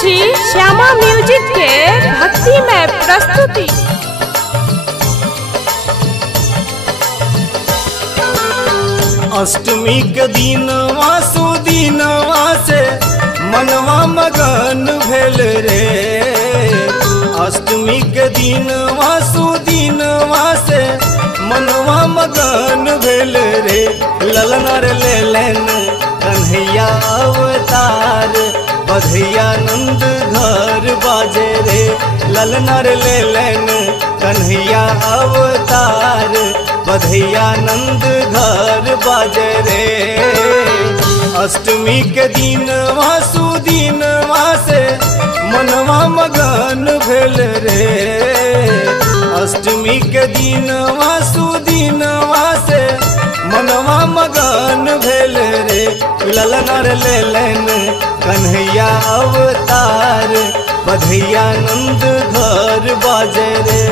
छी श्यामा म्यूजिक के भक्ति में प्रस्तुति। अष्टमी के दिनवा सुदिनवा से मनवा मगन भेल रे। अष्टमी के दिनवा सुदिनवा से मनवा मगन भेल रे। ललनर लेलन कन्हैया अवतार बधैया नंद घर बाजे रे। ललनर लेलन कन्हैया अवतार बधैया नंद घर बाजे रे। अष्टमी के दिनवा सुदिनवा से मनवा मगन भेल रे। अष्टमी के दिनवा सुदिनवा से मनवा मगन भेल रे। ललनर लेलन कन्हैया अवतार बधैया नंद घर बाजे रे।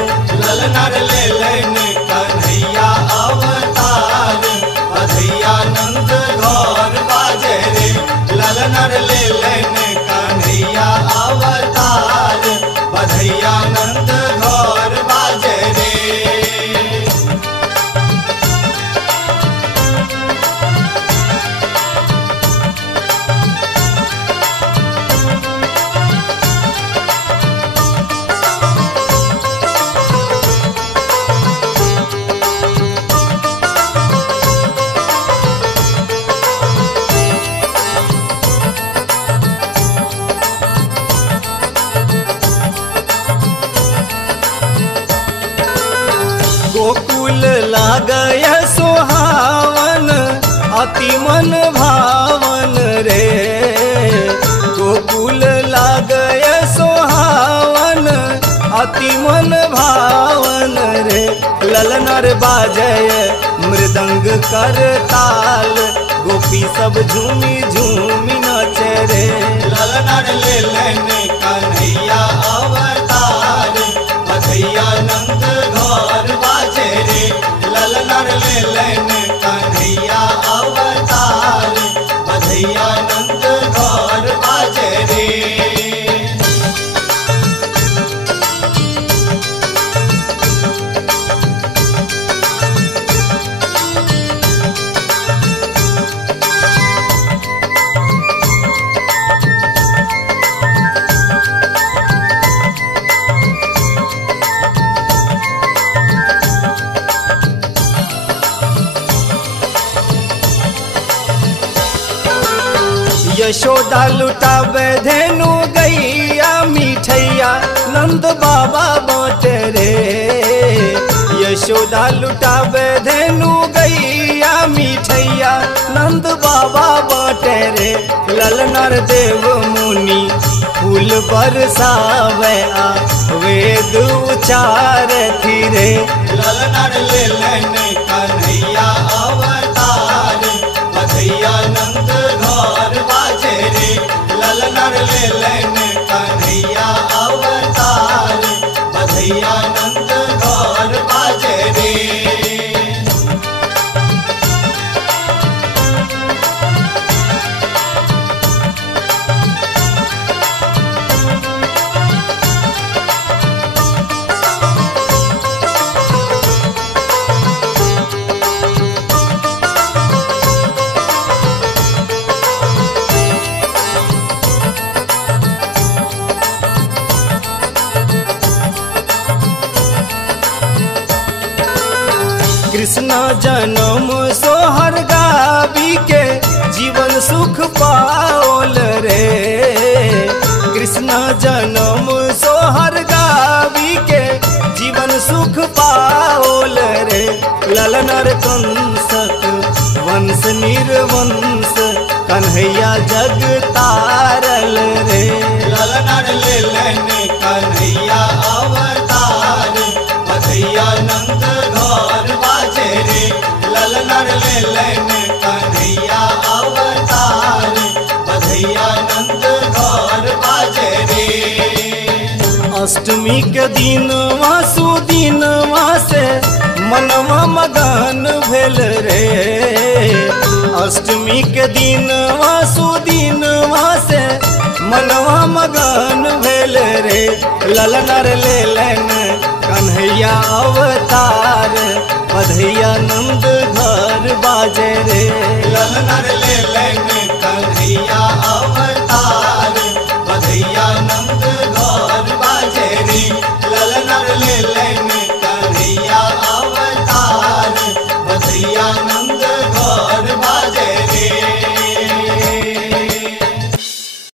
ललनर लेलन कन्हैया अवतार बधैया नंद घर बाजे रे। ललनर लेलन कन्हैया अवतार बधैया नंद घर बाजे रे। गोकुल लागय सोहावन अति मन भावन रे। गोकुल लागय सोहावन अति मन भावन रे। ललनर बाजय मृदंग कर ताल गोपी सब झूमी झूमी नाचे रे। ललनर लेलन कन्हैया अवतार बधैया नंद घर बाजे रे। ललनर लेलन कन्हैया अवतार बधैया नंद घर बाजे रे। यशोदा लुटावे धेनु गैया मिठैया नंद बाबा बाटे रे। यशोदा लुटावे धेनु गैया मिठैया नंद बाबा बाटे रे। ललनर देव मुनि फूल बरसावे आ वेद उचार रे। ललनर लेलन कन्हैया अवतार बधैया नंद घर बाजे रे। ललनर लेलन कन्हैया अवतार बधैया नंद घर बाजे रे। कृष्ण जन्म सोहर गावी के जीवन सुख पाओल रे। कृष्ण जन्म सोहर गावी के जीवन सुख पाओल रे। ललनर कंसक वंश निर्वंश कन्हैया जग तारल रे। ललनर लेलन कन्हैया अवतार बधैया नंद घर बाजे रे। ललनर लेलन कन्हैया अवतार बधैया नंद घर बाजे रे। अष्टमी के दिनवा सुदिनवा से मनवा मगन भेल रे। अष्टमी के दिन सुदीनवा से मनवा मगन भेल रे। ललनर ले लेन कन्हैया अवतार, बधैया नंद घर बाजे रे। ललनर ले लेन कन्हैया अवतार,